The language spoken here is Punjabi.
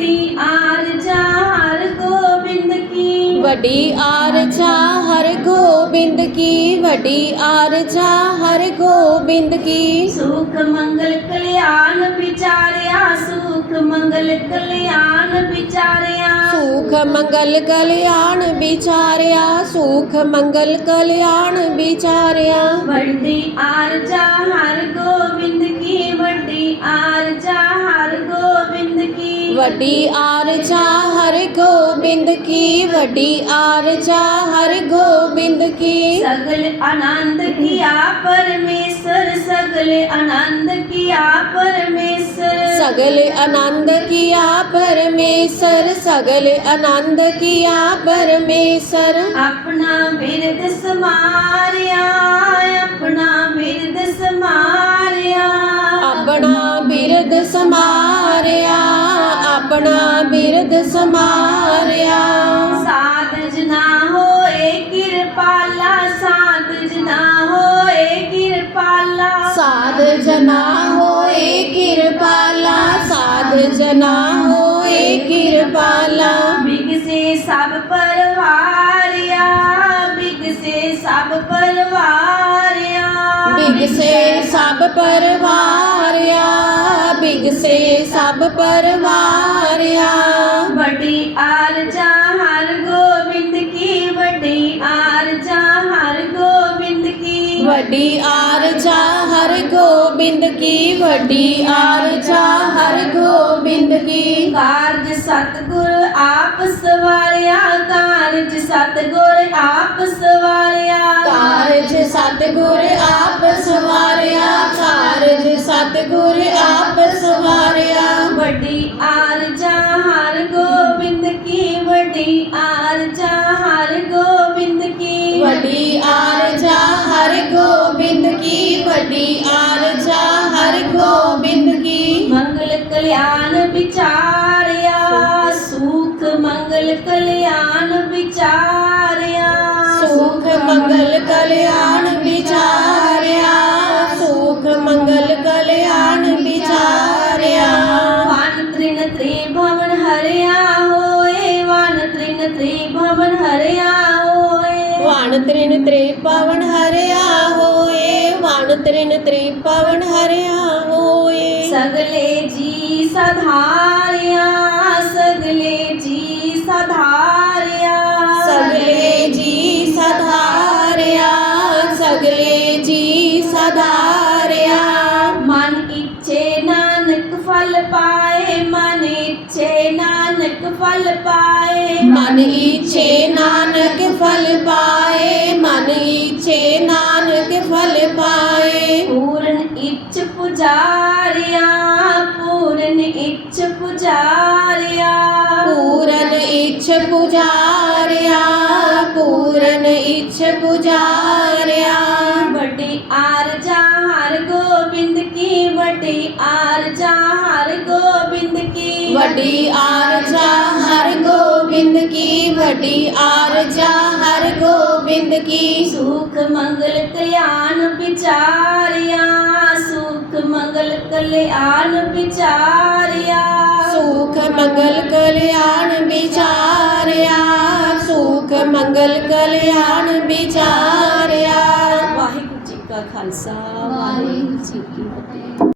ਵੱਡੀ ਆਰਜਾ ਹਰ ਗੋਬਿੰਦ ਕੀ? ਵੱਡੀ ਆਰਜਾ ਹਰ ਗੋਬਿੰਦ ਕੀ? ਵੱਡੀ ਆਰਜਾ ਹਰ ਗੋਬਿੰਦ ਕੀ? ਸੁਖ ਮੰਗਲ ਕਲਿਆਣ ਵਿਚਾਰਿਆ ਸੁਖ ਮੰਗਲ ਕਲਿਆਣ ਵਿਚਾਰਿਆ। ਸੁਖ ਮੰਗਲ ਕਲਿਆਣ ਵਿਚਾਰਿਆ ਸੁਖ ਮੰਗਲ ਕਲਿਆਣ ਵਿਚਾਰਿਆ। ਵੱਡੀ ਆਰਜਾ ਹਰ ਗੋਬਿੰਦ ਕੀ? ਵੱਡੀ ਆਰਜਾ ਗੋਬਿੰਦ ਕੀ ਵੱਡੀ ਆਰਜਾ ਹਰ ਗੋਬਿੰਦ ਕੀ? ਵੱਡੀ ਆਰਜਾ ਹਰ ਗੋਬਿੰਦ ਕੀ? ਸਗਲ ਆਨੰਦ ਕੀਆ ਪਰਮੇਸ਼ਰ ਸਗਲ ਆਨੰਦ ਕੀਆ ਪਰਮੇਸ਼ਰ। ਸਗਲ ਆਨੰਦ ਕੀਆ ਪਰਮੇਸ਼ਰ ਸਗਲ ਆਨੰਦ ਕੀਆ ਪਰਮੇਸ਼ਰ। ਆਪਣਾ ਬਿਰਦ ਸਮਾਰਿਆ ਆਪਣਾ ਬਿਰਦ ਸਮਾਰਿਆ। ਆਪਣਾ ਬਿਰਦ ਸਮਾਰਿਆ। ਆਪਣਾ ਬਿਰਦ ਸਮਾਰਿਆ ਸਾਧ ਜਨਾ ਹੋਏ ਕਿਰਪਾਲਾ ਸਾਧ ਜਨਾ ਹੋਏ ਕਿਰਪਾਲਾ। ਸਾਧ ਜਨਾ ਹੋਏ ਕਿਰਪਾਲਾ ਸਾਧ ਜਨਾ ਹੋਏ ਕਿਰਪਾਲਾ। ਬਿਗਸੇ ਸਭ ਪਰਵਾਰਿਆ ਬਿਗਸੇ ਸਭ ਪਰਵਾਰਿਆ। ਬਿਗਸੇ ਸਭ ਪਰਵਾਰਿਆ। ਬਿਗਸੇ ਸਭ ਪਰਵਾਰਿਆ ਵੱਡੀ ਆਰਜਾ ਹਰ ਗੋਬਿੰਦ ਕੀ ਵੱਡੀ ਆਰਜਾ ਹਰ ਗੋਬਿੰਦ ਕੀ। ਵੱਡੀ ਆਰਜਾ ਹਰ ਗੋਬਿੰਦ ਕੀ ਵੱਡੀ ਆਰਜਾ ਹਰ ਗੋਬਿੰਦ ਕੀ। ਕਾਰਜ ਸਤਗੁਰ ਆਪ ਸਵਾਰਿਆ ਕਾਰਜ ਸਤਗੁਰ ਆਪ ਸਵਾਰਿਆ। ਕਾਰਜ ਸਤਿਗੁਰ ਆਪ ਸਵਾਰਿਆ ਕਾਰਜ ਸਤਿਗੁਰ ਆਪ ਵੱਡੀ ਆਰਜਾ ਹਰ ਗੋਬਿੰਦ ਕੀ ਵੱਡੀ ਆਰਜਾ ਹਰ ਗੋਬਿੰਦ ਕੀ? ਮੰਗਲ ਕਲਿਆਣ ਵਿਚਾਰਿਆ ਸੁਖ ਮੰਗਲ ਕਲਿਆਣ ਵਿਚਾਰਿਆ। ਸੁਖ ਮੰਗਲ ਕਲਿਆਣ ਵਣ ਤ੍ਰਿਨ ਤ੍ਰਿਪਵਨ ਹਰਿਆ ਹੋਏ ਵਣ ਤ੍ਰਿਨ ਤ੍ਰਿਪਵਨ ਹਰਿਆ ਹੋਏ। ਸਗਲੇ ਜੀ ਸਧਾਰਿਆ ਸਗਲੇ ਜੀ ਸਧਾਰਿਆ। ਸਗਲੇ ਜੀ ਸਧਾਰਿਆ ਸਗਲੇ ਜੀ ਸਧਾਰਿਆ। ਮਨ ਇੱਛੇ ਨਾਨਕ ਫਲ ਪਾਏ ਮਨ ਇੱਛੇ ਨਾਨਕ ਫਲ ਪਾਏ। ਮਨ ਈਛੇ ਨਾਨਕ ਫਲ ਨਾਨਕ ਫਲ ਪਾਏ। ਪੂਰਨ ਇੱਛ ਪੁਜਾਰਿਆ ਪੂਰਨ ਇੱਛ ਪੁਜਾਰਿਆ। ਪੂਰਨ ਇਛ ਪੁਜਾਰਿਆ ਪੂਰਨ ਇਛ ਪੁਜਾਰਿਆ। ਵੱਡੀ ਆਰਜਾ ਹਰ ਗੋਬਿੰਦ ਕੀ ਵੱਡੀ ਆਰਜਾ ਹਰ ਗੋਬਿੰਦ ਕੀ। ਵੱਡੀ ਆਰਜਾ ਹਰ ਗੋਬਿੰਦ ਕੀ ਵੱਡੀ ਆਰਜਾ ਹਰ ਕੀ ਸੁਖ ਮੰਗਲ ਕਲਿਆਣ ਵਿਚਾਰਿਆ ਸੁਖ ਮੰਗਲ ਕਲਿਆਣ ਵਿਚਾਰਿਆ। ਸੁਖ ਮੰਗਲ ਕਲਿਆਣ ਵਿਚਾਰਿਆ ਸੁਖ ਮੰਗਲ ਕਲਿਆਣ ਵਿਚਾਰਿਆ। ਵਾਹਿਗੁਰੂ ਜੀ ਕਾ ਖਾਲਸਾ ਵਾਹਿਗੁਰੂ ਜੀ ਕੀ ਫਤਿਹ।